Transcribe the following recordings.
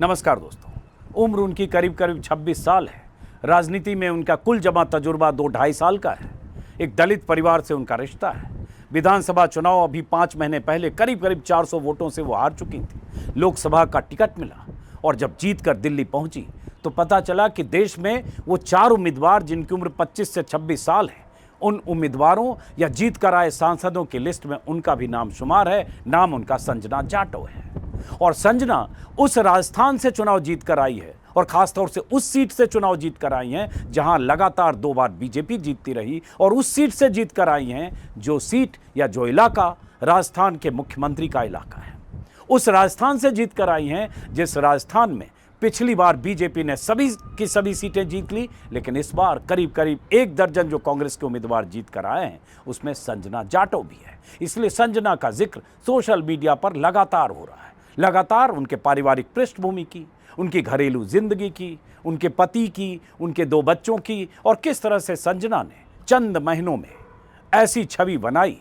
नमस्कार दोस्तों। उम्र उनकी करीब करीब 26 साल है। राजनीति में उनका कुल जमा तजुर्बा 2-2.5 साल का है। एक दलित परिवार से उनका रिश्ता है। विधानसभा चुनाव अभी 5 महीने पहले करीब करीब 400 वोटों से वो हार चुकी थी। लोकसभा का टिकट मिला और जब जीत कर दिल्ली पहुंची तो पता चला कि देश में वो 4 उम्मीदवार जिनकी उम्र 25 से 26 साल है, उन उम्मीदवारों या जीत कर आए सांसदों की लिस्ट में उनका भी नाम शुमार है। नाम उनका संजना जाटव है। और संजना उस राजस्थान से चुनाव जीत कर आई है और खासतौर से उस सीट से चुनाव जीत कर आई हैं जहां लगातार 2 बार बीजेपी जीतती रही, और उस सीट से जीत कर आई हैं जो सीट या जो इलाका राजस्थान के मुख्यमंत्री का इलाका है। उस राजस्थान से जीत कर आई हैं जिस राजस्थान में पिछली बार बीजेपी ने सभी की सभी सीटें जीत ली, लेकिन इस बार करीब करीब 1 दर्जन जो कांग्रेस के उम्मीदवार जीत कर आए हैं उसमें संजना जाटव भी है। इसलिए संजना का जिक्र सोशल मीडिया पर लगातार हो रहा है। लगातार उनके पारिवारिक पृष्ठभूमि की, उनकी घरेलू जिंदगी की, उनके पति की, उनके 2 बच्चों की, और किस तरह से संजना ने चंद महीनों में ऐसी छवि बनाई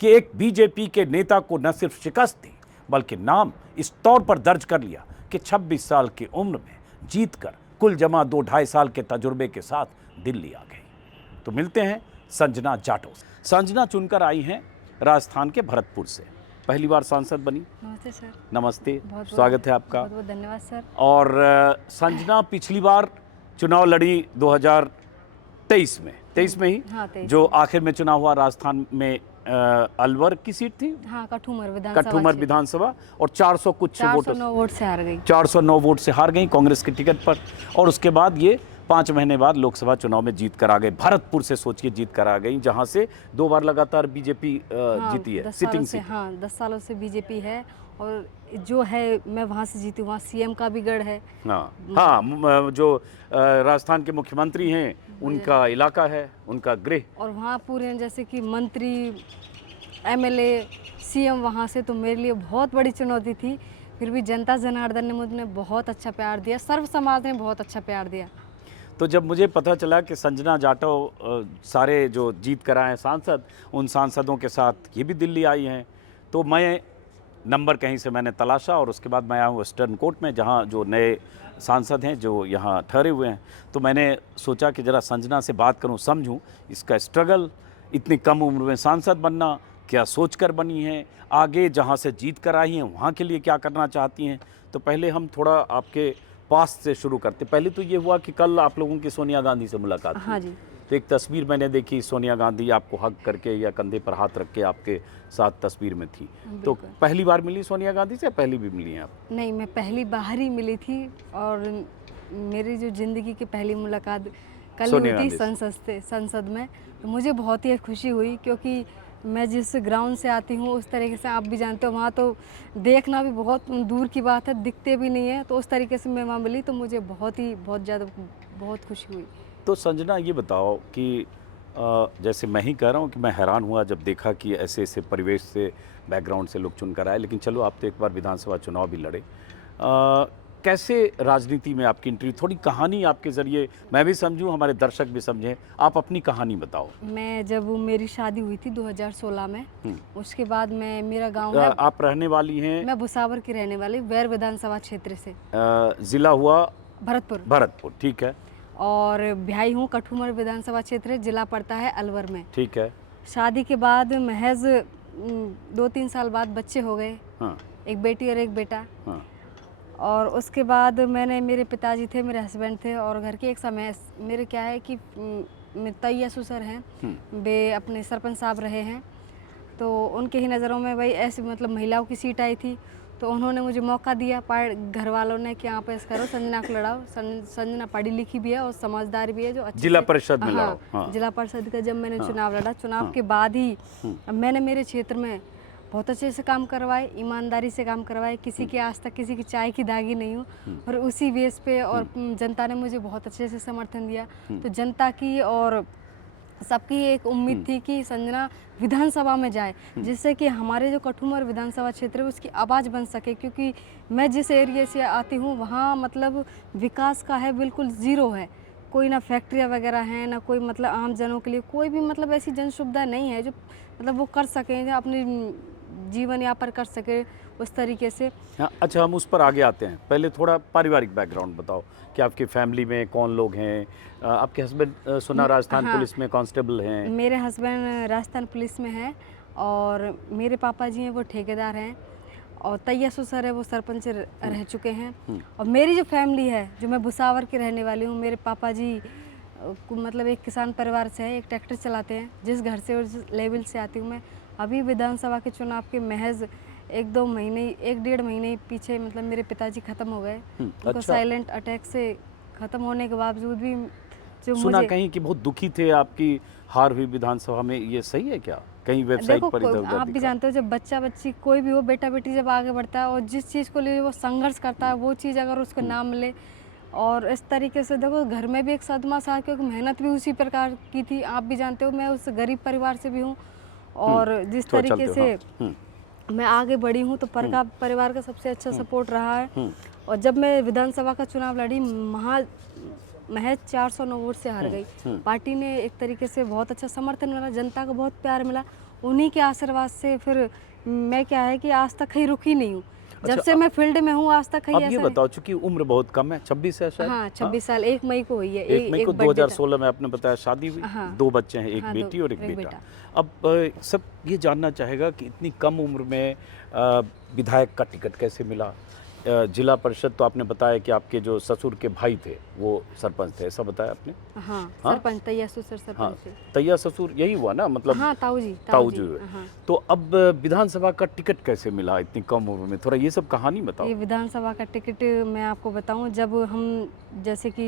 कि एक बीजेपी के नेता को न सिर्फ शिकस्त दी बल्कि नाम इस तौर पर दर्ज कर लिया कि 26 साल की उम्र में जीतकर कुल जमा 2-2.5 साल के तजुर्बे के साथ दिल्ली आ गई। तो मिलते हैं संजना जाटव से। संजना चुनकर आई हैं राजस्थान के भरतपुर से, पहली बार सांसद बनी। नमस्ते सर। नमस्ते, स्वागत है आपका। बहुत बहुत धन्यवाद सर। और संजना पिछली बार चुनाव लड़ी 2023 में, 23 में ही, हाँ, 23 जो आखिर में चुनाव हुआ राजस्थान में अलवर की सीट थी। हाँ, कठुमर विधानसभा, और 400 कुछ 409 वोट से हार गई। 409 वोट से हार गई कांग्रेस के टिकट पर। और उसके बाद ये 5 महीने बाद लोकसभा चुनाव में जीत कर आ गए। भरतपुर से सोचिए जीत कर आ गई, जहां से 2 बार लगातार बीजेपी जीती है सिटिंग सीट। हाँ, 10 सालों से बीजेपी है, और जो है मैं वहाँ से जीती हूँ, वहाँ सीएम का भी गढ़ है। हाँ, जो राजस्थान के मुख्यमंत्री हैं उनका इलाका है, उनका गृह। और वहाँ पूरे जैसे कि मंत्री, एमएलए, सीएम वहाँ से, तो मेरे लिए बहुत बड़ी चुनौती थी। फिर भी जनता जनार्दन ने मुझे बहुत अच्छा प्यार दिया, सर्व समाज ने बहुत अच्छा प्यार दिया। तो जब मुझे पता चला कि संजना जाटव सारे जो जीत कर आए हैं सांसद, उन सांसदों के साथ ये भी दिल्ली आई हैं, तो मैं नंबर कहीं से मैंने तलाशा और उसके बाद मैं आया हूँ वेस्टर्न कोर्ट में, जहाँ जो नए सांसद हैं जो यहाँ ठहरे हुए हैं। तो मैंने सोचा कि ज़रा संजना से बात करूँ, समझूँ इसका स्ट्रगल, इतनी कम उम्र में सांसद बनना, क्या सोचकर बनी हैं, आगे जहाँ से जीत कर आई हैं वहाँ के लिए क्या करना चाहती हैं। तो पहले हम थोड़ा आपके पास से शुरू करते। पहले तो ये हुआ कि कल आप लोगों की सोनिया गांधी से मुलाकात हुई। हाँ जी। तो एक तस्वीर मैंने देखी, सोनिया गांधी आपको हग करके या कंधे पर हाथ रख के आपके साथ तस्वीर में थी। तो पहली बार मिली सोनिया गांधी से, पहली भी मिली हैं आप? नहीं, मैं पहली बार ही मिली थी, और मेरी जो ज़िंदगी की पहली मुलाकात कल हुई थी संसद में। तो मुझे बहुत ही खुशी हुई, क्योंकि मैं जिस ग्राउंड से आती हूँ उस तरीके से, आप भी जानते हो, वहाँ तो देखना भी बहुत दूर की बात है, दिखते भी नहीं है। तो उस तरीके से मैं वहाँ मिली, तो मुझे बहुत ज़्यादा बहुत खुशी हुई। तो संजना ये बताओ कि जैसे मैं ही कह रहा हूँ कि मैं हैरान हुआ जब देखा कि ऐसे ऐसे परिवेश से, बैकग्राउंड से लोग चुन कर आए। लेकिन चलो, आप तो एक बार विधानसभा चुनाव भी लड़े। कैसे राजनीति में आपकी एंट्री, थोड़ी कहानी आपके ज़रिए मैं भी समझूं, हमारे दर्शक भी समझें। आप अपनी कहानी बताओ। मैं जब मेरी शादी हुई थी 2016 में, उसके बाद मेरा गांव है। आप रहने वाली हैं? मैं भुसावर की रहने वाली, वैर विधानसभा क्षेत्र से। जिला हुआ भरतपुर, ठीक है। और ब्याही हूँ कठुमर विधानसभा क्षेत्र, जिला पड़ता है अलवर में। ठीक है। शादी के बाद महज 2-3 साल बाद बच्चे हो गए। हाँ। एक बेटी और एक बेटा। हाँ। और उसके बाद मेरे पिताजी थे, मेरे हस्बैंड थे, और घर के एक समय मेरे क्या है कि मेरे तैया ससुर हैं, वे अपने सरपंच साहब रहे हैं। तो उनके ही नज़रों में भाई ऐसी मतलब महिलाओं की सीट आई थी, तो उन्होंने मुझे मौका दिया, घर वालों ने, कि यहाँ पे ऐसा करो, संजना को लड़ाओ। संजना पढ़ी लिखी भी है और समझदार भी है, जो अच्छी जिला परिषद में लड़ाओ। हाँ, जिला परिषद का जब मैंने चुनाव लड़ा, चुनाव के बाद ही मैंने मेरे क्षेत्र में बहुत अच्छे से काम करवाए, ईमानदारी से काम करवाए, किसी के आज तक किसी की चाय की दागी नहीं हूँ, और उसी बेस पे, और जनता ने मुझे बहुत अच्छे से समर्थन दिया। तो जनता की और सबकी एक उम्मीद थी कि संजना विधानसभा में जाए, जिससे कि हमारे जो कठुमर विधानसभा क्षेत्र है उसकी आवाज़ बन सके। क्योंकि मैं जिस एरिया से आती हूँ वहाँ मतलब विकास का है बिल्कुल ज़ीरो है। कोई ना फैक्ट्रियाँ वगैरह हैं, ना कोई मतलब आम जनों के लिए कोई भी मतलब ऐसी जन सुविधा नहीं है जो मतलब वो कर सकें, अपनी जीवन यापन कर सके। उस तरीके से। हाँ, अच्छा हम उस पर आगे आते हैं। पहले थोड़ा पारिवारिक बैकग्राउंड बताओ कि आपकी फैमिली में कौन लोग हैं। आपके हस्बैंड सुना राजस्थान हाँ, पुलिस में कांस्टेबल हैं। मेरे हस्बैंड राजस्थान पुलिस में हैं और मेरे पापा जी हैं वो ठेकेदार हैं और तैया ससुर है वो सरपंच रह चुके हैं। और मेरी जो फैमिली है, जो मैं भुसावर की रहने वाली हूँ, मेरे पापा जी मतलब एक किसान परिवार से है, एक ट्रैक्टर चलाते हैं। जिस घर से और जिस लेवल से आती हूँ मैं, अभी विधानसभा के चुनाव के महज 1-2 महीने 1-1.5 महीने पीछे मतलब मेरे पिताजी ख़त्म हो गए। उनको अच्छा। साइलेंट अटैक से ख़त्म होने के बावजूद भी जो सुना मुझे कहीं कि बहुत दुखी थे आपकी हार हुई विधानसभा में, ये सही है क्या? कहीं वेबसाइट देखो पर इधर उधर आप भी दिखा। जानते हो जब बच्चा बच्ची कोई भी हो, बेटा बेटी जब आगे बढ़ता है और जिस चीज़ को लिए वो संघर्ष करता है, वो चीज़ अगर उसको ना मिले और इस तरीके से देखो घर में भी एक सदमा सा, क्योंकि मेहनत भी उसी प्रकार की थी। आप भी जानते हो मैं उस गरीब परिवार से भी हूँ और जिस तो तरीके चलते हो, से हाँ। मैं आगे बढ़ी हूँ तो परिवार का सबसे अच्छा सपोर्ट रहा है। और जब मैं विधानसभा का चुनाव लड़ी महज 409 वोट से हार गई। पार्टी ने एक तरीके से बहुत अच्छा समर्थन मिला, जनता को बहुत प्यार मिला। उन्हीं के आशीर्वाद से फिर मैं क्या है कि आज तक कहीं रुकी नहीं हूँ। जब अच्छा, से मैं फील्ड में हूँ आज तक कहीं अब ये ऐसा नहीं। बताओ, चूंकि उम्र बहुत कम है, 26 है शायद। हाँ 26 साल 1 मई को हुई है। 1 मई को बर्थडे था। 2016 में आपने बताया शादी हुई। हाँ 2 बच्चे हैं, एक हाँ, बेटी और एक एक बेटा। अब सब ये जानना चाहेगा कि इतनी कम उम्र में विधायक का टिकट कैसे मिला। जिला परिषद तो आपने बताया कि आपके जो ससुर के भाई थे वो सरपंच थे, ऐसा बताया आपने। हाँ हाँ? सरपंच तैया ससुर हाँ, सरपंच थे। तैया ससुर यही हुआ ना, मतलब हाँ ताऊ जी हुए। हाँ। तो अब विधानसभा का टिकट कैसे मिला इतनी कम उम्र में, थोड़ा ये सब कहानी बताओ। ये विधानसभा का टिकट मैं आपको बताऊं, जब हम जैसे कि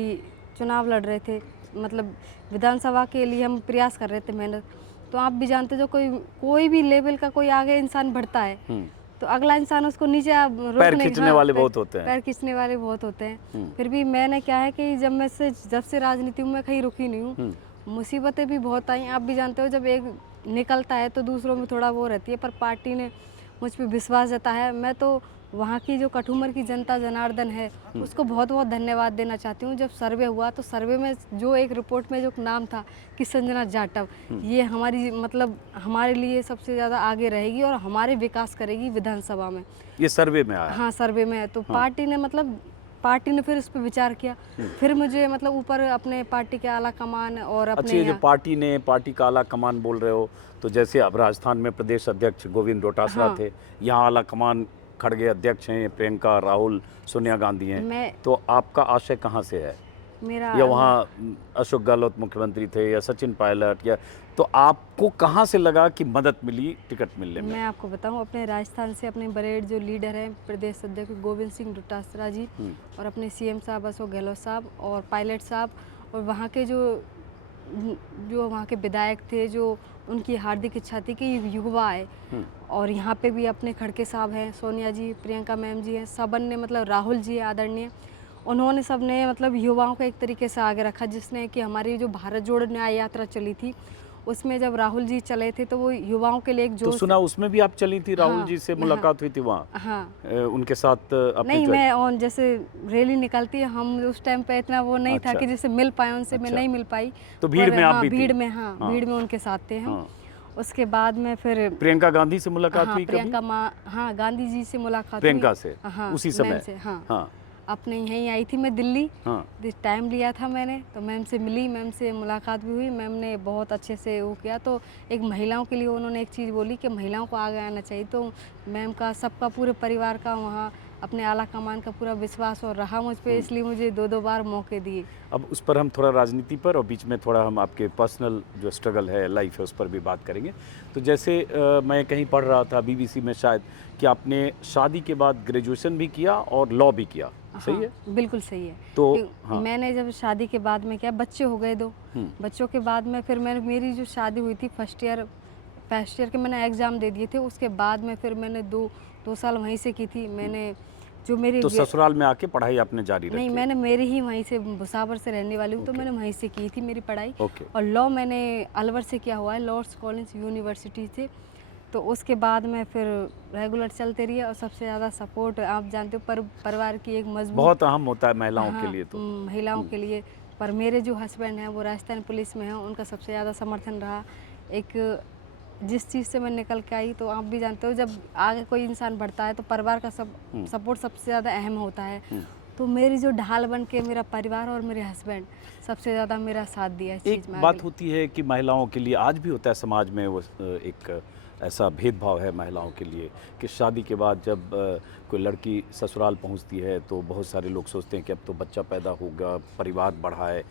चुनाव लड़ रहे थे, मतलब विधानसभा के लिए हम प्रयास कर रहे थे मेहनत, तो आप भी जानते हो जो कोई भी लेवल का कोई आगे इंसान बढ़ता है तो अगला इंसान उसको नीचे पैर रोकने खींचने वाले बहुत होते हैं। पैर खींचने वाले बहुत होते हैं। फिर भी मैंने क्या है कि जब से राजनीति में कहीं रुकी नहीं हूँ, मुसीबतें भी बहुत आई। आप भी जानते हो जब एक निकलता है तो दूसरों में थोड़ा वो रहती है, पर पार्टी ने मुझ पर विश्वास जताया है। मैं तो वहाँ की जो कठुमर की जनता जनार्दन है उसको बहुत बहुत धन्यवाद देना चाहती हूँ। जब सर्वे हुआ तो सर्वे में जो एक रिपोर्ट में जो नाम था कि संजना जाटव, ये हमारी मतलब हमारे लिए सबसे ज़्यादा आगे रहेगी और हमारे विकास करेगी विधानसभा में। ये सर्वे में आया। हाँ सर्वे में है तो पार्टी ने फिर इस पर विचार किया। फिर मुझे मतलब ऊपर अपने पार्टी के आला कमान और अच्छा, अपने ये जो पार्टी का आला कमान बोल रहे हो, तो जैसे अब राजस्थान में प्रदेश अध्यक्ष गोविंद डोटासरा थे, यहाँ आला कमान खड़गे अध्यक्ष हैं प्रियंका, राहुल, सोनिया गांधी हैं, तो आपका आशय कहाँ से है? मेरा या वहाँ अशोक गहलोत मुख्यमंत्री थे या सचिन पायलट, या तो आपको कहाँ से लगा कि मदद मिली टिकट मिलने में? मैं आपको बताऊं, अपने राजस्थान से अपने बड़े जो लीडर हैं प्रदेश अध्यक्ष गोविंद सिंह डोटासरा जी और अपने सीएम साहब अशोक गहलोत साहब और पायलट साहब और वहाँ के जो वहाँ के विधायक थे, जो उनकी हार्दिक इच्छा थी कि युवा आए। और यहाँ पे भी अपने खड़के साहब हैं, सोनिया जी, प्रियंका मैम जी हैं, सबन ने मतलब राहुल जी आदरणीय, उन्होंने सबने मतलब युवाओं को एक तरीके से आगे रखा। जिसने कि हमारी जो भारत जोड़ो न्याय यात्रा चली थी उसमें जब राहुल जी चले थे तो वो युवाओं के लिए एक तो जोश। सुना उसमें भी आप चली थी, राहुल जी से मुलाकात हुई थी वहाँ? हाँ उनके साथ आपने नहीं, मैं और जैसे रैली निकलती है हम उस टाइम पे इतना वो नहीं था कि जैसे मिल पाए उनसे। मैं नहीं मिल पाई तो भीड़ में आप भी थी? भीड़ में उनके साथ थे हम। उसके बाद में फिर प्रियंका गांधी से मुलाकात हुई कभी? प्रियंका माँ, हाँ गांधी जी से मुलाकात प्रियंका से हाँ उसी समय से अपने यहीं आई थी मैं दिल्ली। टाइम लिया था मैंने तो मैम से मिली, मैम से मुलाकात भी हुई। मैम ने बहुत अच्छे से वो किया। तो एक महिलाओं के लिए उन्होंने एक चीज़ बोली कि महिलाओं को आगे आना चाहिए। तो मैम का सबका पूरे परिवार का वहाँ अपने आला कमान का पूरा विश्वास और रहा मुझ पे, इसलिए मुझे 2-2 बार मौके दिए। अब उस पर हम थोड़ा राजनीति पर और बीच में थोड़ा हम आपके पर्सनल जो स्ट्रगल है, लाइफ है, उस पर भी बात करेंगे। तो जैसे मैं कहीं पढ़ रहा था बीबीसी में शायद कि आपने शादी के बाद ग्रेजुएशन भी किया और लॉ भी किया, सही है? बिल्कुल सही है। तो मैंने जब शादी के बाद में क्या, बच्चे हो गए 2 बच्चों के बाद में फिर मेरी जो शादी हुई थी फर्स्ट ईयर के मैंने एग्ज़ाम दे दिए थे। उसके बाद में फिर मैंने 2 साल वहीं से की थी। मैंने जो मेरी तो ससुराल में आके पढ़ाई आपने जारी रखी? नहीं, मैंने मेरी ही वहीं से भुसावर से रहने वाली हूँ तो मैंने वहीं से की थी मेरी पढ़ाई। और लॉ मैंने अलवर से किया हुआ है, लॉर्ड्स कॉलेज यूनिवर्सिटी से। तो उसके बाद में फिर रेगुलर चलते रही और सबसे ज़्यादा सपोर्ट आप जानते हो परिवार की एक मजबूत बहुत अहम होता है महिलाओं के लिए। तो महिलाओं के लिए, पर मेरे जो हस्बैंड हैं वो राजस्थान पुलिस में हैं, उनका सबसे ज़्यादा समर्थन रहा। एक जिस चीज़ से मैं निकल के आई, तो आप भी जानते हो जब आगे कोई इंसान बढ़ता है तो परिवार का सपोर्ट सबसे ज़्यादा अहम होता है। तो मेरी जो ढाल बन के मेरा परिवार और मेरे हस्बैंड सबसे ज़्यादा मेरा साथ दिया इस एक चीज़ में बात आगे। होती है कि महिलाओं के लिए आज भी होता है समाज में वो एक ऐसा भेदभाव है महिलाओं के लिए कि शादी के बाद जब कोई लड़की ससुराल पहुंचती है तो बहुत सारे लोग सोचते हैं कि अब तो बच्चा पैदा होगा, परिवार बढ़ाए,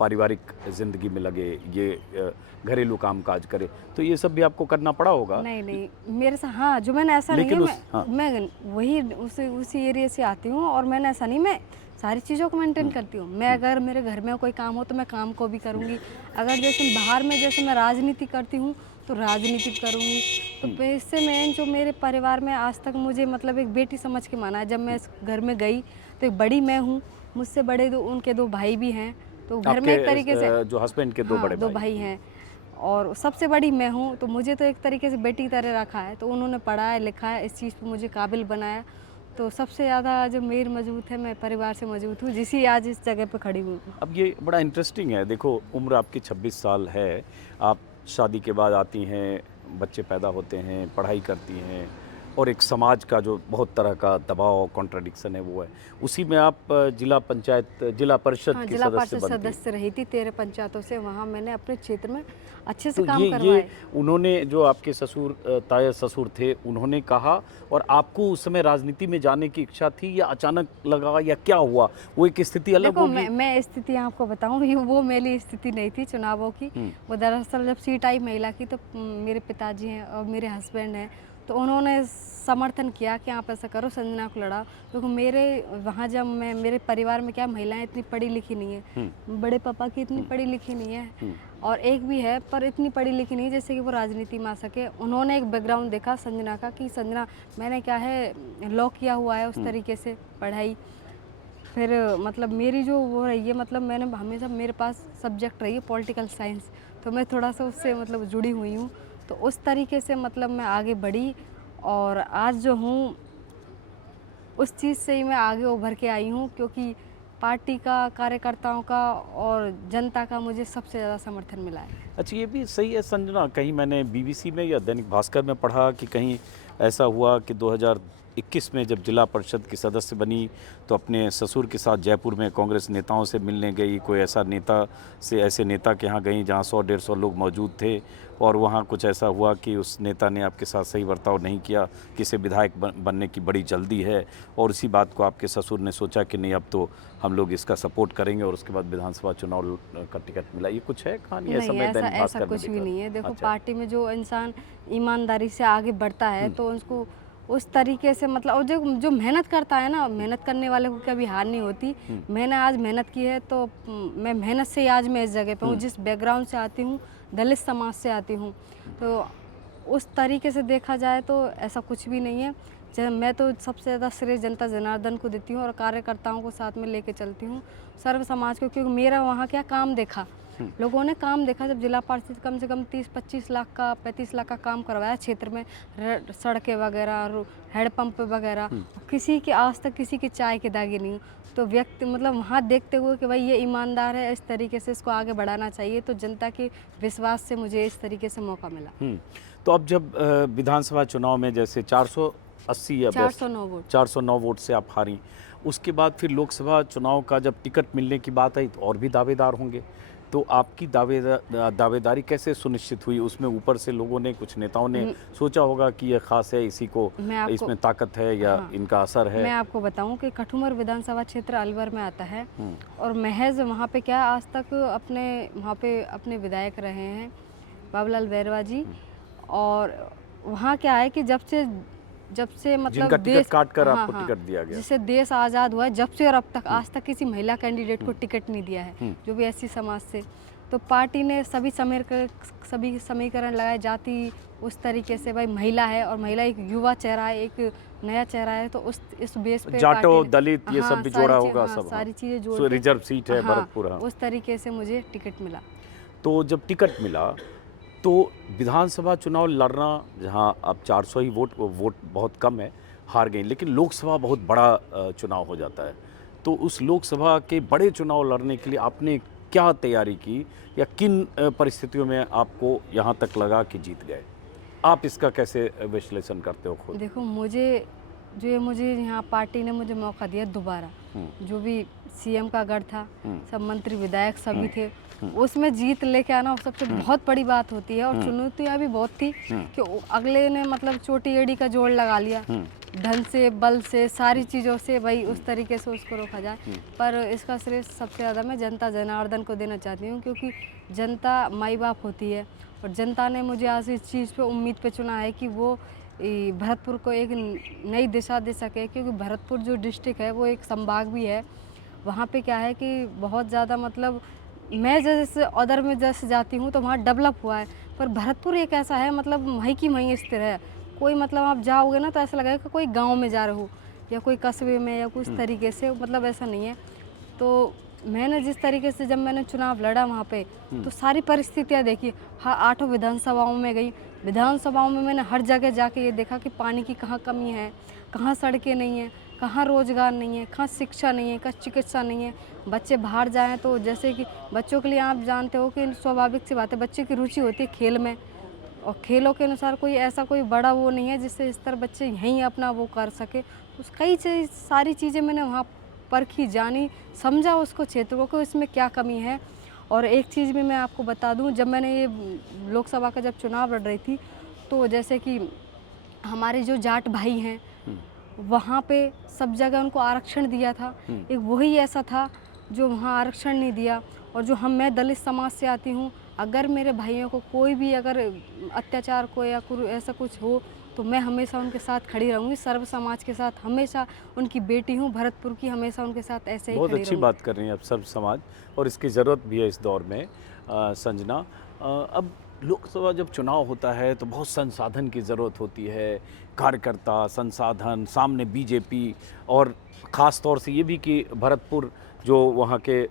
पारिवारिक ज़िंदगी में लगे, ये घरेलू काम काज करे, तो ये सब भी आपको करना पड़ा होगा। नहीं नहीं, मेरे से हाँ, जो मैंने ऐसा नहीं लेकिन है, हाँ। मैं वही उसी एरिया से आती हूँ और मैंने ऐसा नहीं, मैं सारी चीज़ों को मेंटेन करती हूँ। मैं अगर मेरे घर में कोई काम हो तो मैं काम को भी करूँगी, अगर जैसे बाहर में जैसे मैं राजनीति करती हूँ तो राजनीति करूँगी। तो इससे मैं जो मेरे परिवार में आज तक मुझे मतलब एक बेटी समझ के माना है। जब मैं इस घर में गई तो एक बड़ी मैं हूँ, मुझसे बड़े उनके 2 भाई भी हैं, तो घर में एक तरीके से जो हस्बैंड के 2 हाँ, बड़े 2 भाई हैं और सबसे बड़ी मैं हूँ, तो मुझे तो एक तरीके से बेटी की तरह रखा है। तो उन्होंने पढ़ाया लिखाया, इस चीज़ पे मुझे काबिल बनाया। तो सबसे ज़्यादा जो मेरी मजबूत है, मैं परिवार से मजबूत हूँ, जिसी आज इस जगह पे खड़ी हूँ। अब ये बड़ा इंटरेस्टिंग है, देखो उम्र आपकी 26 साल है, आप शादी के बाद आती हैं, बच्चे पैदा होते हैं, पढ़ाई करती हैं और एक समाज का जो बहुत तरह का दबाव कॉन्ट्रडिक्शन है वो है, उसी में आप जिला परिषद हाँ, की जिला सदस्य परिषद बनती हैं। सदस्य रही थी 13 पंचायतों से। वहाँ मैंने अपने क्षेत्र में अच्छे से तो काम ये करवाए। उन्होंने जो आपके ससुर ताया ससुर थे उन्होंने कहा और आपको उस समय राजनीति में जाने की इच्छा थी या अचानक लगा या क्या हुआ? वो एक स्थिति अलग देखो, होगी। मैं स्थिति आपको बताऊं, ये वो मेरी स्थिति नहीं थी चुनावों की। वो दरअसल जब सीट आई महिला की तो मेरे पिताजी हैं और मेरे हस्बैंड हैं, तो उन्होंने समर्थन किया कि आप ऐसा करो, संजना को लड़ाओ। क्योंकि मेरे वहाँ जब मैं मेरे परिवार में क्या महिलाएं इतनी पढ़ी लिखी नहीं है, बड़े पापा की इतनी पढ़ी लिखी नहीं है और एक भी है पर इतनी पढ़ी लिखी नहीं जैसे कि वो राजनीति में आ सके। उन्होंने एक बैकग्राउंड देखा संजना का कि संजना, मैंने क्या है लॉ किया हुआ है, उस तरीके से पढ़ाई। फिर मतलब मेरी जो वो रही है, मतलब मैंने हमेशा मेरे पास सब्जेक्ट रही है पॉलिटिकल साइंस, तो मैं थोड़ा सा उससे मतलब जुड़ी हुई हूँ। तो उस तरीके से मतलब मैं आगे बढ़ी और आज जो हूँ उस चीज़ से ही मैं आगे उभर के आई हूँ, क्योंकि पार्टी का, कार्यकर्ताओं का और जनता का मुझे सबसे ज़्यादा समर्थन मिला है। अच्छा, ये भी सही है संजना, कहीं मैंने बीबीसी में या दैनिक भास्कर में पढ़ा कि कहीं ऐसा हुआ कि 2021 में जब जिला परिषद की सदस्य बनी तो अपने ससुर के साथ जयपुर में कांग्रेस नेताओं से मिलने गई, कोई ऐसा ऐसे नेता के यहाँ गई जहाँ 100-150 लोग मौजूद थे और वहाँ कुछ ऐसा हुआ कि उस नेता ने आपके साथ सही बर्ताव नहीं किया, किसी विधायक बनने की बड़ी जल्दी है और इसी बात को आपके ससुर ने सोचा कि नहीं अब तो हम लोग इसका सपोर्ट करेंगे और उसके बाद विधानसभा चुनाव का टिकट मिला। ये कुछ है कहानी? ऐसा नहीं, मैं ऐसा दैनिक ऐसा भास्कर में कुछ भी देखा। नहीं है। देखो, अच्छा। पार्टी में जो इंसान ईमानदारी से आगे बढ़ता है तो उसको उस तरीके से मतलब, और जो जो मेहनत करता है ना, मेहनत करने वाले को कभी हार नहीं होती। मैंने आज मेहनत की है तो मैं मेहनत से ही आज मैं इस जगह पे हूँ। जिस बैकग्राउंड से आती हूँ, दलित समाज से आती हूँ, तो उस तरीके से देखा जाए तो ऐसा कुछ भी नहीं है। मैं तो सबसे ज़्यादा श्रेय जनता जनार्दन को देती हूँ और कार्यकर्ताओं को साथ में लेके चलती हूँ, सर्व समाज को। क्योंकि मेरा वहाँ क्या काम देखा, लोगों ने काम देखा। जब जिला परिषद कम से कम 30-25 लाख का, 35 लाख का काम करवाया क्षेत्र में, सड़कें वगैरह, हैंडपंप वगैरह, किसी की आज तक किसी की चाय की दागी नहीं। तो व्यक्ति मतलब वहाँ देखते हुए कि भाई ये ईमानदार है, इस तरीके से इसको आगे बढ़ाना चाहिए, तो जनता के विश्वास से मुझे इस तरीके से मौका मिला। तो अब जब विधानसभा चुनाव में जैसे 480 या 409 वोट से आप हारी, उसके बाद फिर लोकसभा चुनाव का जब टिकट मिलने की बात आई तो और भी दावेदार होंगे, तो आपकी दावेदारी कैसे सुनिश्चित हुई? उसमें ऊपर से लोगों ने, कुछ नेताओं ने सोचा होगा कि ये खास है, इसी को इसमें ताकत है या इनका असर है? मैं आपको बताऊं कि कठुमर विधानसभा क्षेत्र अलवर में आता है और महज वहाँ पे क्या आज तक वहाँ पे अपने विधायक रहे हैं बाबूलाल बैरवा जी। और वहाँ क्या है कि जब से मतलब जिनका टिकट काट कर आपको हाँ, टिकट दिया गया, जिससे देश आज़ाद हुआ है, जब से और अब तक आज तक किसी महिला कैंडिडेट को टिकट नहीं दिया है, जो भी एससी समाज से। तो पार्टी ने सभी समीकरण लगाए, जाति उस तरीके से, भाई महिला है और महिला एक युवा चेहरा है, एक नया चेहरा है, तो इस बेस पे जाटो, दलित, ये सब भी जोड़ा होगा, सब सारी चीज़ें जोड़, रिजर्व सीट है भरतपुर। उस तरीके से मुझे टिकट मिला। तो जब टिकट मिला तो विधानसभा चुनाव लड़ना, जहां अब 400 ही वोट बहुत कम है, हार गई, लेकिन लोकसभा बहुत बड़ा चुनाव हो जाता है, तो उस लोकसभा के बड़े चुनाव लड़ने के लिए आपने क्या तैयारी की या किन परिस्थितियों में आपको यहाँ तक लगा कि जीत गए? आप इसका कैसे विश्लेषण करते हो खुद? देखो मुझे यहाँ पार्टी ने मुझे मौका दिया दोबारा। जो भी सीएम का गढ़ था, सब मंत्री विधायक सभी थे, उसमें जीत लेके आना सबसे बहुत बड़ी बात होती है। और चुनौतियाँ भी बहुत थी कि अगले ने मतलब चोटी एड़ी का जोड़ लगा लिया, धन से बल से सारी चीज़ों से, भाई उस तरीके से उसको रोका जाए। पर इसका श्रेय सबसे ज़्यादा मैं जनता जनार्दन को देना चाहती हूँ, क्योंकि जनता माई बाप होती है और जनता ने मुझे आज इस चीज़ पे उम्मीद पे चुना है कि वो भरतपुर को एक नई दिशा दे सके। क्योंकि भरतपुर जो डिस्ट्रिक्ट है वो एक संभाग भी है। वहाँ पे क्या है कि बहुत ज़्यादा मतलब मैं जैसे अदर में जैसे जाती हूँ तो वहाँ डेवलप हुआ है, पर भरतपुर एक ऐसा है मतलब वहीं की वहीं स्थिर है। कोई मतलब आप जाओगे ना तो ऐसा लगेगा कि कोई गांव में जा रहे हो या कोई कस्बे में या कुछ तरीके से, मतलब ऐसा नहीं है। तो मैंने जिस तरीके से जब मैंने चुनाव लड़ा वहाँ पे तो सारी परिस्थितियाँ देखी। हाँ, 8 विधानसभाओं में गई, विधानसभाओं में मैंने हर जगह जाके ये देखा कि पानी की कहाँ कमी है, कहाँ सड़कें नहीं है, कहाँ रोजगार नहीं है, कहाँ शिक्षा नहीं है, कहाँ चिकित्सा नहीं है। बच्चे बाहर जाएं तो जैसे कि बच्चों के लिए आप जानते हो कि स्वाभाविक सी बात है, बच्चे की रुचि होती है खेल में, और खेलों के अनुसार कोई ऐसा कोई बड़ा वो नहीं है जिससे इस तरह बच्चे यहीं अपना वो कर सके। उस कई चीज़ सारी चीज़ें मैंने वहाँ परखी, जानी, समझा उसको क्षेत्र को कि इसमें क्या कमी है। और एक चीज़ भी मैं आपको बता दूं, जब मैंने ये लोकसभा का जब चुनाव लड़ रही थी तो जैसे कि हमारे जो जाट भाई हैं वहाँ पे सब जगह उनको आरक्षण दिया था, एक वही ऐसा था जो वहाँ आरक्षण नहीं दिया। और जो मैं दलित समाज से आती हूँ, अगर मेरे भाइयों को कोई भी अगर अत्याचार को या ऐसा कुछ हो तो मैं हमेशा उनके साथ खड़ी रहूँगी, सर्व समाज के साथ। हमेशा उनकी बेटी हूँ भरतपुर की, हमेशा उनके साथ ऐसे ही बहुत खड़ी अच्छी रहूँगी। बात कर रही हैं आप, सर्व समाज, और इसकी ज़रूरत भी है इस दौर में। संजना, अब लोकसभा जब चुनाव होता है तो बहुत संसाधन की ज़रूरत होती है, कार्यकर्ता, संसाधन, सामने बीजेपी, और ख़ास तौर से ये भी कि भरतपुर जो वहाँ के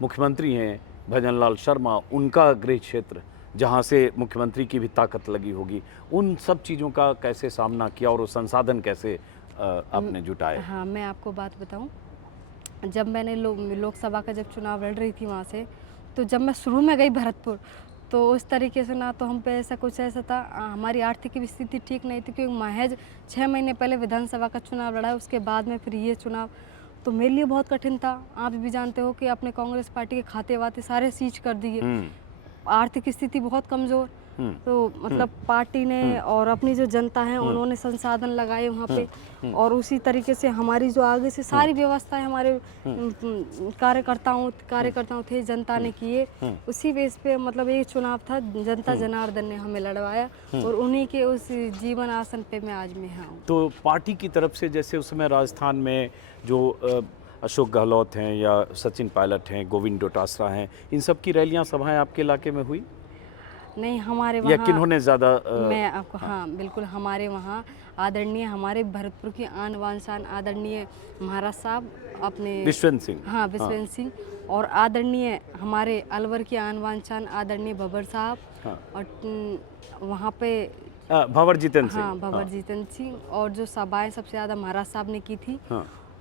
मुख्यमंत्री हैं भजनलाल शर्मा, उनका गृह क्षेत्र जहाँ से मुख्यमंत्री की भी ताकत लगी होगी, उन सब चीज़ों का कैसे सामना किया और वो संसाधन कैसे आपने जुटाए? हाँ, मैं आपको बात बताऊं, जब मैंने लोकसभा का जब चुनाव लड़ रही थी वहाँ से, तो जब मैं शुरू में गई भरतपुर तो उस तरीके से ना तो हम पे ऐसा कुछ ऐसा था, हमारी आर्थिक स्थिति ठीक नहीं थी, क्योंकि महज 6 महीने पहले विधानसभा का चुनाव लड़ा है, उसके बाद में फिर ये चुनाव, तो मेरे लिए बहुत कठिन था। आप भी जानते हो कि अपने कांग्रेस पार्टी के खाते वाते सारे सीज कर दिए, आर्थिक स्थिति बहुत कमज़ोर। तो मतलब पार्टी ने और अपनी जो जनता है उन्होंने संसाधन लगाए वहाँ पे, और उसी तरीके से हमारी जो आगे से सारी व्यवस्थाएं हमारे कार्यकर्ताओं थे, जनता ने किए। उसी बेस पे मतलब एक चुनाव था, जनता जनार्दन ने हमें लड़वाया, और उन्हीं के उस जीवन आसन पे मैं आज में हूँ। तो पार्टी की तरफ से जैसे उस समय राजस्थान में जो अशोक गहलोत हैं या सचिन पायलट हैं, गोविंद डोटासरा हैं, इन सब की रैलियां, सभाएं आपके इलाके में हुई नहीं, हमारे या वहाँ किन्होंने ज़्यादा? मैं आपको हाँ बिल्कुल, हमारे वहाँ आदरणीय हमारे भरतपुर की आन बान शान आदरणीय महाराज साहब अपने विश्वंत सिंह, हाँ विश्वंत सिंह, और आदरणीय हमारे अलवर की आन बान शान आदरणीय भवर साहब, और वहाँ पे भंवर जितेंद्र सिंह, हाँ भवर जितेंद्र सिंह, और जो सभाएं सबसे ज़्यादा महाराज साहब ने की थी।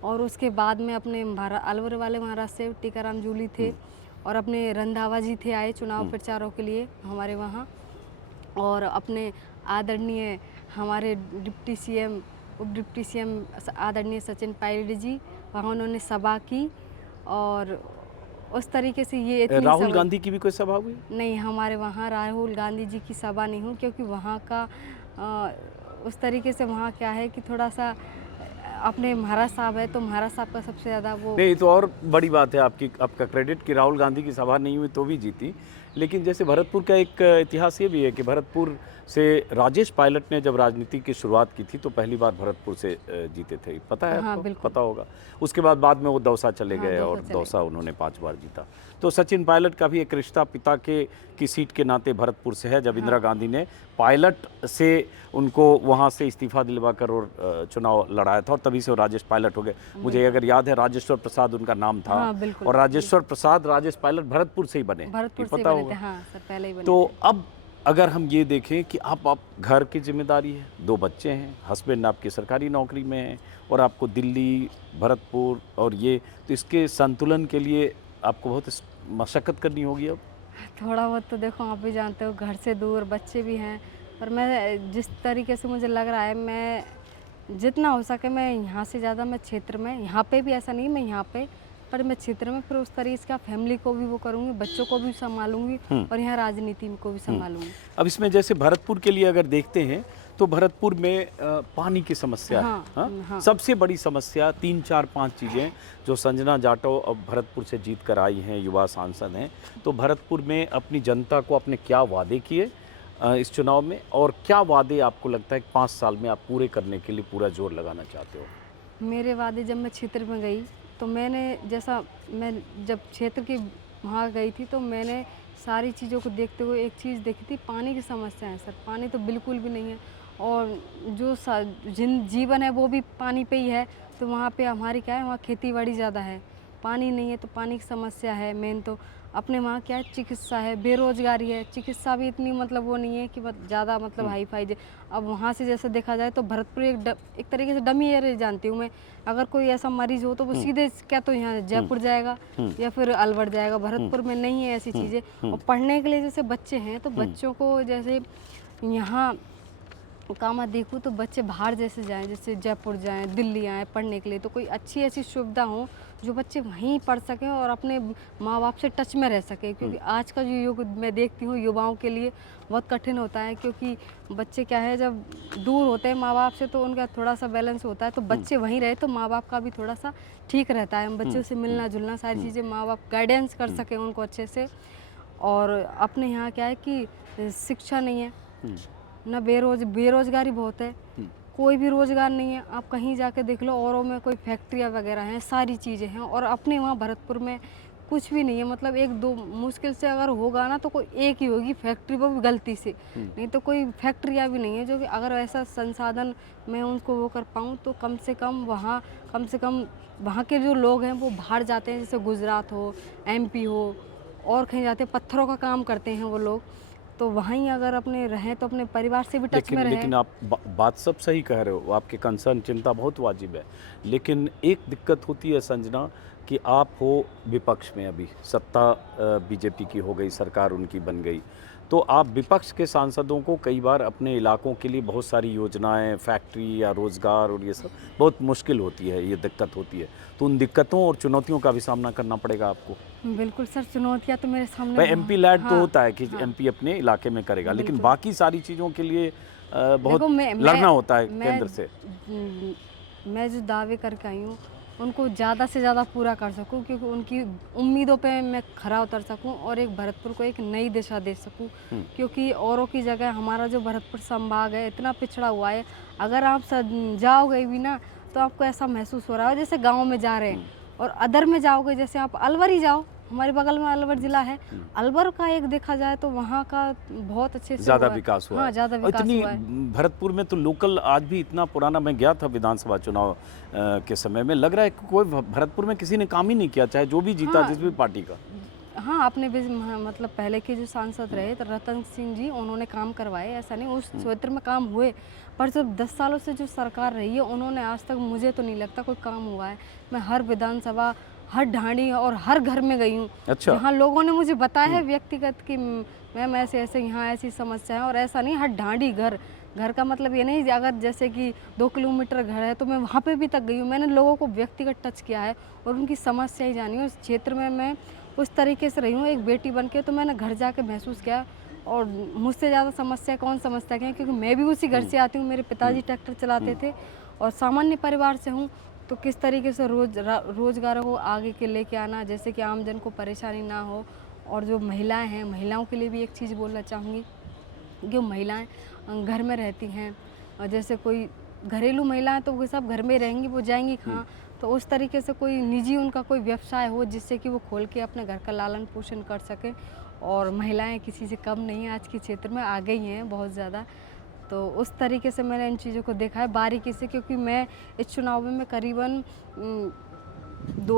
और उसके बाद में अपने अलवर वाले महाराज से टीकाराम जूली थे, और अपने रंधावा जी थे आए चुनाव प्रचारों के लिए हमारे वहाँ, और अपने आदरणीय हमारे डिप्टी सीएम उप डिप्टी सीएम आदरणीय सचिन पायलट जी, वहाँ उन्होंने सभा की। और उस तरीके से ये इतनी राहुल गांधी की भी कोई सभा हुई? नहीं, हमारे वहाँ राहुल गांधी जी की सभा नहीं हुई, क्योंकि वहाँ का उस तरीके से वहाँ क्या है कि थोड़ा सा अपने महाराज साहब है, तो महाराज साहब का सबसे ज़्यादा वो नहीं, तो और बड़ी बात है आपका क्रेडिट कि राहुल गांधी की सभा नहीं हुई तो भी जीती। लेकिन जैसे भरतपुर का एक इतिहास ये भी है कि भरतपुर से राजेश पायलट ने जब राजनीति की शुरुआत की थी तो पहली बार भरतपुर से जीते थे, पता है हाँ, आपको? पता होगा। उसके बाद में वो दौसा चले गए, और दौसा उन्होंने 5 बार जीता। तो सचिन पायलट का भी एक रिश्ता पिता की सीट के नाते भरतपुर से है। जब इंदिरा गांधी ने पायलट से उनको वहाँ से इस्तीफा दिलवाकर और चुनाव लड़ाया था, और तभी से वो राजेश पायलट हो गए। मुझे अगर याद है राजेश्वर प्रसाद उनका नाम था, और राजेश्वर प्रसाद राजेश पायलट भरतपुर से ही बने, पता होगा। हाँ, सर, पहले ही बने। तो अब अगर हम ये देखें कि आप घर की जिम्मेदारी है, 2 बच्चे हैं, हस्बैंड आपकी सरकारी नौकरी में हैं, और आपको दिल्ली, भरतपुर और ये, तो इसके संतुलन के लिए आपको बहुत मशक्क़त करनी होगी अब? थोड़ा बहुत तो देखो, आप भी जानते हो घर से दूर, बच्चे भी हैं, पर मैं जिस तरीके से मुझे लग रहा है, मैं जितना हो सके मैं यहाँ से ज़्यादा मैं क्षेत्र में, यहाँ पे भी ऐसा नहीं मैं यहाँ पे, पर मैं क्षेत्र में फिर उस तरीके से फैमिली को भी वो करूँगी, बच्चों को भी संभालूंगी और यहाँ राजनीति को भी संभालूंगी। अब इसमें जैसे भरतपुर के लिए अगर देखते हैं तो भरतपुर में पानी की समस्या हाँ, है। हाँ? हाँ। सबसे बड़ी समस्या 3 4 5 चीज़ें जो संजना जाटव अब भरतपुर से जीत कर आई हैं, युवा सांसद हैं, तो भरतपुर में अपनी जनता को आपने क्या वादे किए इस चुनाव में, और क्या वादे आपको लगता है कि 5 साल में आप पूरे करने के लिए पूरा जोर लगाना चाहते हो? मेरे वादे, जब मैं क्षेत्र में गई तो मैंने मैं जब क्षेत्र की वहाँ गई थी तो मैंने सारी चीज़ों को देखते हुए एक चीज़ देखी थी, पानी की समस्या है सर। पानी तो बिल्कुल भी नहीं है, और जो जीवन है वो भी पानी पे ही है। तो वहाँ पे हमारी क्या है, वहाँ खेती बाड़ी ज़्यादा है, पानी नहीं है, तो पानी की समस्या है मेन। तो अपने वहाँ क्या है, चिकित्सा है, बेरोजगारी है, चिकित्सा भी इतनी मतलब वो नहीं है कि ज़्यादा मतलब हाई फाई। अब वहाँ से जैसे देखा जाए तो भरतपुर एक तरीके से डमी एरिया जानती हूँ मैं। अगर कोई ऐसा मरीज हो तो वो सीधे क्या तो यहाँ जयपुर जाएगा या फिर अलवर जाएगा। भरतपुर में नहीं है ऐसी चीज़ें। और पढ़ने के लिए जैसे बच्चे हैं तो बच्चों को जैसे यहाँ कामा देखूँ तो बच्चे बाहर जैसे जाएं, जैसे जयपुर जाएं, दिल्ली आएँ पढ़ने के लिए, तो कोई अच्छी ऐसी सुविधा हो जो बच्चे वहीं पढ़ सकें और अपने माँ बाप से टच में रह सकें। क्योंकि आज का जो युग मैं देखती हूँ युवाओं के लिए बहुत कठिन होता है, क्योंकि बच्चे क्या है, जब दूर होते हैं माँ बाप से तो उनका थोड़ा सा बैलेंस होता है। तो बच्चे वहीं रहे तो माँ बाप का भी थोड़ा सा ठीक रहता है, बच्चों से मिलना जुलना सारी चीज़ें माँ बाप गाइडेंस कर सकें उनको अच्छे से। और अपने यहाँ क्या है कि शिक्षा नहीं है ना, बेरोजगारी बहुत है, कोई भी रोजगार नहीं है। आप कहीं जाके देख लो, औरों में कोई फैक्ट्रियाँ वगैरह हैं, सारी चीज़ें हैं, और अपने वहाँ भरतपुर में कुछ भी नहीं है। मतलब एक दो मुश्किल से अगर होगा ना तो कोई एक ही होगी फैक्ट्री, वो भी गलती से, नहीं तो कोई फैक्ट्रियाँ भी नहीं है जो कि अगर ऐसा संसाधन मैं उनको वो कर पाऊँ तो कम से कम वहाँ के जो लोग हैं वो बाहर जाते हैं, जैसे गुजरात हो, MP हो, और कहीं जाते हैं, पत्थरों का काम करते हैं वो लोग। तो वहीं अगर अपने रहें तो अपने परिवार से भी टच में रहें। लेकिन आप बात सब सही कह रहे हो, आपके कंसर्न चिंता बहुत वाजिब है, लेकिन एक दिक्कत होती है संजना कि आप हो विपक्ष में, अभी सत्ता बीजेपी की हो गई, सरकार उनकी बन गई, तो आप विपक्ष के सांसदों को कई बार अपने इलाकों के लिए बहुत सारी योजनाएं, फैक्ट्री या रोज़गार और ये सब बहुत मुश्किल होती है, ये दिक्कत होती है, तो उन दिक्कतों और चुनौतियों का भी सामना करना पड़ेगा आपको। बिल्कुल सर, चुनौतियाँ तो मेरे सामने MP लैड तो होता है कि MP अपने इलाके में करेगा, लेकिन बाकी सारी चीज़ों के लिए बहुत लड़ना होता है केंद्र से। मैं जो दावे करके आई हूँ उनको ज़्यादा से ज़्यादा पूरा कर सकूँ, क्योंकि उनकी उम्मीदों पे मैं खरा उतर सकूँ और एक भरतपुर को एक नई दिशा दे सकूँ। क्योंकि औरों की जगह हमारा जो भरतपुर संभाग है इतना पिछड़ा हुआ है, अगर आप जाओगे भी ना तो आपको ऐसा महसूस हो रहा है जैसे गाँव में जा रहे हैं। और अदर में जाओगे, जैसे आप अलवर ही जाओ, हमारे बगल में अलवर जिला है, अलवर का एक देखा जाए तो वहाँ का बहुत अच्छे से ज़्यादा विकास हुआ। हाँ, ज़्यादा विकास इतनी हुआ है। भरतपुर में तो लोकल आज भी इतना पुराना, मैं गया था विधानसभा चुनाव के समय में, लग रहा है कि कोई भरतपुर में किसी ने काम ही नहीं किया, चाहे जो भी जीता जिस भी पार्टी का। हाँ, आपने भी मतलब पहले के जो सांसद रहे तो रतन सिंह जी, उन्होंने काम करवाए, ऐसा नहीं, उस क्षेत्र में काम हुए, पर जब 10 सालों से जो सरकार रही है उन्होंने आज तक मुझे तो नहीं लगता कोई काम हुआ है। मैं हर विधानसभा, हर ढाणी और हर घर में गई हूँ। अच्छा। यहाँ लोगों ने मुझे बताया है व्यक्तिगत कि मैम ऐसे ऐसे यहाँ ऐसी समस्या है, और ऐसा नहीं, हर ढाणी घर का मतलब ये नहीं अगर जैसे कि 2 किलोमीटर घर है तो मैं वहाँ पे भी तक गई हूँ। मैंने लोगों को व्यक्तिगत टच किया है और उनकी समस्या ही जानी है। उस क्षेत्र में मैं उस तरीके से रही हूँ एक बेटी बन के, तो मैंने घर जाके महसूस किया। और मुझसे ज़्यादा समस्या कौन समझता है, क्योंकि मैं भी उसी घर से आती हूँ। मेरे पिताजी ट्रैक्टर चलाते थे और सामान्य परिवार से हूँ, तो किस तरीके से रोज़गारों को आगे के लेके आना, जैसे कि आमजन को परेशानी ना हो। और जो महिलाएं हैं, महिलाओं के लिए भी एक चीज़ बोलना चाहूँगी, जो महिलाएं घर में रहती हैं, और जैसे कोई घरेलू महिलाएं तो वो सब घर में रहेंगी, वो जाएंगी कहाँ, तो उस तरीके से कोई निजी उनका कोई व्यवसाय हो जिससे कि वो खोल के अपने घर का लालन पोषण कर सकें। और महिलाएं किसी से कम नहीं, आज के क्षेत्र में आ गई हैं बहुत ज़्यादा। तो उस तरीके से मैंने इन चीज़ों को देखा है बारीकी से, क्योंकि मैं इस चुनाव में करीबन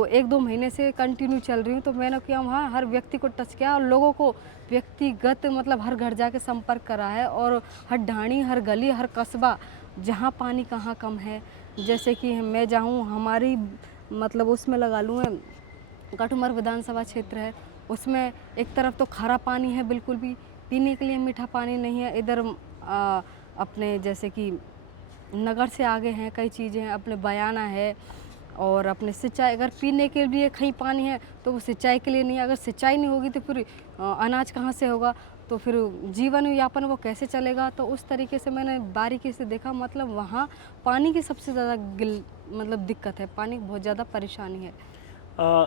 1-2 महीने से कंटिन्यू चल रही हूँ। तो मैंने क्या वहाँ हर व्यक्ति को टच किया और लोगों को व्यक्तिगत मतलब हर घर जाके संपर्क करा है, और हर ढाणी, हर गली, हर कस्बा जहाँ पानी कहाँ कम है, जैसे कि मैं जाऊँ हमारी मतलब उसमें लगा लूँ, कटुमर विधानसभा क्षेत्र है, उसमें एक तरफ तो खारा पानी है, बिल्कुल भी पीने के लिए मीठा पानी नहीं है। इधर अपने जैसे कि नगर से आगे हैं, कई चीज़ें हैं, अपने बयाना है और अपने सिंचाई, अगर पीने के लिए कहीं पानी है तो वो सिंचाई के लिए नहीं है। अगर सिंचाई नहीं होगी तो फिर अनाज कहाँ से होगा, तो फिर जीवन यापन वो कैसे चलेगा। तो उस तरीके से मैंने बारीकी से देखा, मतलब वहाँ पानी की सबसे ज़्यादा मतलब दिक्कत है, पानी की बहुत ज़्यादा परेशानी है।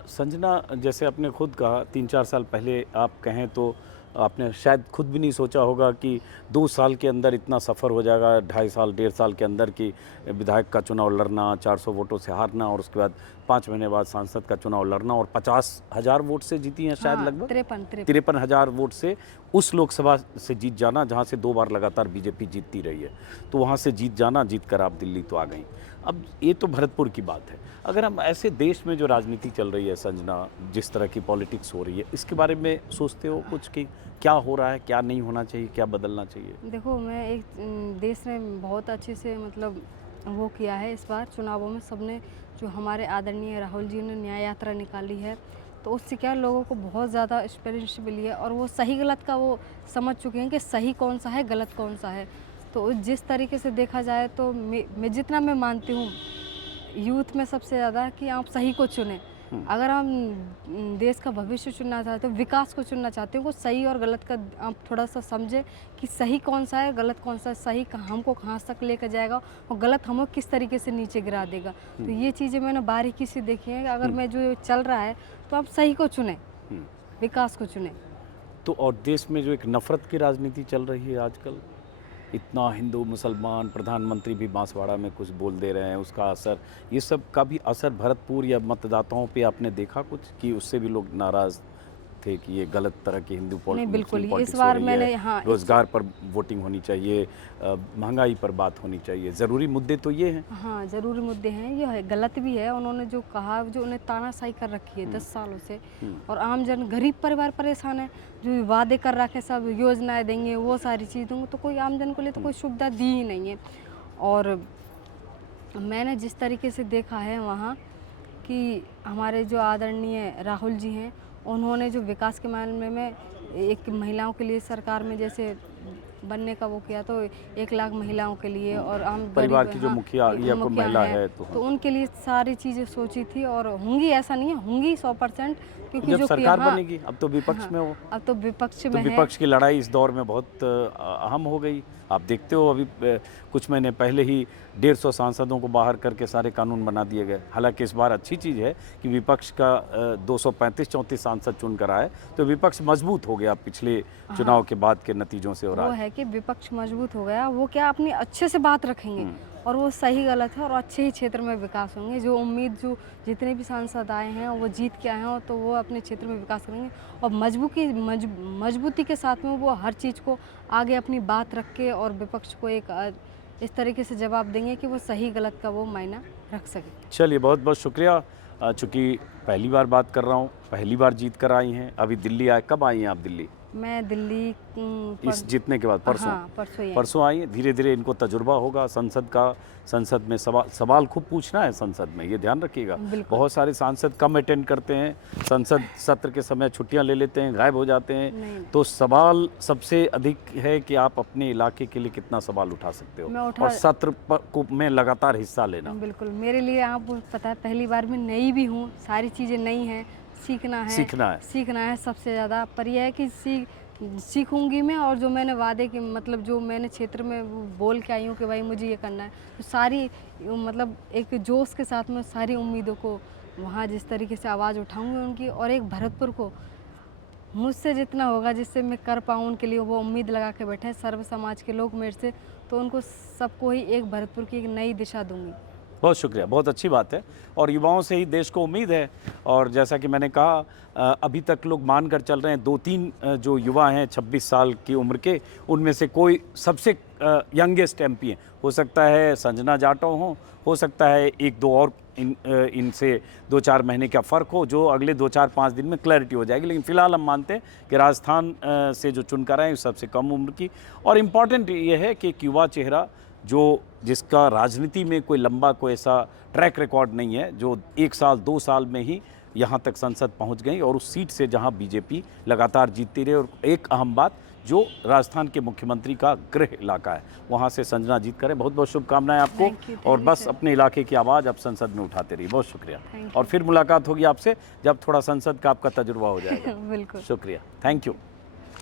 संजना, जैसे आपने खुद कहा 3-4 साल पहले आप कहें तो आपने शायद खुद भी नहीं सोचा होगा कि 2 साल के अंदर इतना सफ़र हो जाएगा, 2.5 साल 1.5 साल के अंदर कि विधायक का चुनाव लड़ना, 400 वोटों से हारना और उसके बाद 5 महीने बाद सांसद का चुनाव लड़ना और 50,000 वोट से जीती हैं शायद, हाँ, लगभग 53,000 वोट से उस लोकसभा से जीत जाना जहां से 2 बार लगातार बीजेपी जीतती रही है। तो वहां से जीत जाना, जीत कर आप दिल्ली तो आ गई। अब ये तो भरतपुर की बात है। अगर हम ऐसे देश में जो राजनीति चल रही है संजना, जिस तरह की पॉलिटिक्स हो रही है, इसके बारे में सोचते हो कुछ कि क्या हो रहा है, क्या नहीं होना चाहिए, क्या बदलना चाहिए? देखो, मैं एक देश ने बहुत अच्छे से मतलब वो किया है इस बार चुनावों में, सबने जो हमारे आदरणीय राहुल जी ने न्याय यात्रा निकाली है, तो उससे क्या लोगों को बहुत ज़्यादा एक्सपीरियंस मिली है और वो सही गलत का वो समझ चुके हैं कि सही कौन सा है, गलत कौन सा है। तो जिस तरीके से देखा जाए तो मैं जितना मैं मानती हूँ यूथ में सबसे ज़्यादा कि आप सही को चुनें। अगर हम देश का भविष्य चुनना चाहते हो, विकास को चुनना चाहते हो, वो सही और गलत का आप थोड़ा सा समझें कि सही कौन सा है, गलत कौन सा है, सही हमको कहाँ तक लेकर जाएगा और गलत हमको किस तरीके से नीचे गिरा देगा। तो ये चीज़ें मैंने बारीकी से देखी हैं कि अगर मैं जो चल रहा है तो आप सही को चुनें, विकास को चुनें। तो और देश में जो एक नफरत की राजनीति चल रही है आजकल, इतना हिंदू मुसलमान, प्रधानमंत्री भी बांसवाड़ा में कुछ बोल दे रहे हैं, उसका असर, ये सब का भी असर भरतपुर या मतदाताओं पे आपने देखा कुछ कि उससे भी लोग नाराज़ थे कि ये गलत तरह की हिंदू नहीं, बिल्कुल इस पॉलिटिक्स हो बार रही मैंने है, हाँ रोजगार पर वोटिंग होनी चाहिए, महंगाई पर बात होनी चाहिए, ज़रूरी मुद्दे तो ये हैं। हाँ, ज़रूरी मुद्दे हैं, ये है गलत भी है। उन्होंने जो कहा, जो उन्हें तानाशाही कर रखी है 10 सालों से, और आम जन गरीब परिवार परेशान है। जो वादे कर रखे सब योजनाएं देंगे, वो सारी चीज़ दूंगे, तो कोई आम जन को लिए तो कोई सुविधा दी ही नहीं है। और मैंने जिस तरीके से देखा है वहाँ कि हमारे जो आदरणीय राहुल जी हैं, उन्होंने जो विकास के मामले में एक महिलाओं के लिए सरकार में जैसे बनने का वो किया, तो 1 लाख महिलाओं के लिए और आम परिवार गरीब, की जो हाँ, मुखिया या कोई मुखिया महिला हैं, है तो उनके लिए सारी चीज़ें सोची थी और होंगी, ऐसा नहीं है, होंगी 100%, क्योंकि जब जो सरकार हाँ, बनेगी, अब तो विपक्ष में हो, अब तो विपक्ष तो में है। विपक्ष की लड़ाई इस दौर में बहुत अहम हो गई। आप देखते हो अभी कुछ महीने पहले ही 150 सांसदों को बाहर करके सारे कानून बना दिए गए। हालांकि इस बार अच्छी चीज़ है कि विपक्ष का 235-34 सांसद चुनकर आए, तो विपक्ष मजबूत हो गया पिछले चुनाव के बाद के नतीजों से। और वो है कि विपक्ष मजबूत हो गया, वो क्या अपनी अच्छे से बात रखेंगे और वो सही गलत है और अच्छे ही क्षेत्र में विकास होंगे। जो उम्मीद, जो जितने भी सांसद आए हैं वो जीत के आए हैं, तो वो अपने क्षेत्र में विकास करेंगे और मजबूती के साथ में वो हर चीज़ को आगे अपनी बात रख के और विपक्ष को एक इस तरीके से जवाब देंगे कि वो सही गलत का वो मायना रख सके। चलिए, बहुत बहुत शुक्रिया। चूँकि पहली बार बात कर रहा हूँ, पहली बार जीत कर आई हैं, अभी दिल्ली आए, कब आई हैं आप दिल्ली? मैं दिल्ली इस जीतने के बाद परसों? हाँ, परसों परसों आई हैं। धीरे धीरे इनको तजुर्बा होगा संसद का, संसद में सवाल खूब पूछना है संसद में, ये ध्यान रखिएगा। बहुत सारे सांसद कम अटेंड करते हैं, संसद सत्र के समय छुट्टियां ले लेते हैं, गायब हो जाते हैं, तो सवाल सबसे अधिक है कि आप अपने इलाके के लिए कितना सवाल उठा सकते हो और सत्र में लगातार हिस्सा लेना। बिल्कुल, मेरे लिए आपको पता है पहली बार मैं नई भी हूँ, सारी चीज़ें नई हैं, सीखना है सबसे ज़्यादा। पर यह है कि सीखूंगी मैं, और जो मैंने वादे की मतलब जो मैंने क्षेत्र में वो बोल के आई हूँ कि भाई मुझे ये करना है, तो सारी मतलब एक जोश के साथ में सारी उम्मीदों को वहाँ जिस तरीके से आवाज़ उठाऊंगी उनकी, और एक भरतपुर को मुझसे जितना होगा जिससे मैं कर पाऊँ उनके लिए, वो उम्मीद लगा के बैठे हैं सर्व समाज के लोग मेरे से, तो उनको सबको ही एक भरतपुर की एक नई दिशा दूंगी। बहुत शुक्रिया, बहुत अच्छी बात है। और युवाओं से ही देश को उम्मीद है। और जैसा कि मैंने कहा, अभी तक लोग मान कर चल रहे हैं 2-3 जो युवा हैं 26 साल की उम्र के, उनमें से कोई सबसे यंगेस्ट एमपी हैं। हो सकता है संजना जाटव हो सकता है 1-2 और इनसे 2-4 महीने का फ़र्क हो, जो अगले 2-4-5 दिन में क्लैरिटी हो जाएगी। लेकिन फ़िलहाल हम मानते हैं कि राजस्थान से जो चुनकर आए सबसे कम उम्र की। और इम्पॉर्टेंट ये है कि एक युवा चेहरा जिसका राजनीति में कोई लंबा कोई ऐसा ट्रैक रिकॉर्ड नहीं है, जो 1 साल 2 साल में ही यहाँ तक संसद पहुँच गई और उस सीट से जहाँ बीजेपी लगातार जीतती रही। और एक अहम बात, जो राजस्थान के मुख्यमंत्री का गृह इलाका है, वहाँ से संजना जीत करें। बहुत बहुत शुभकामनाएं आपको। Thank you, और thank बस you, अपने इलाके की आवाज़ आप संसद में उठाते रहिए। बहुत शुक्रिया। Thank और फिर मुलाकात होगी आपसे जब थोड़ा संसद का आपका तजुर्बा हो जाएगा। बिल्कुल। शुक्रिया, थैंक यू।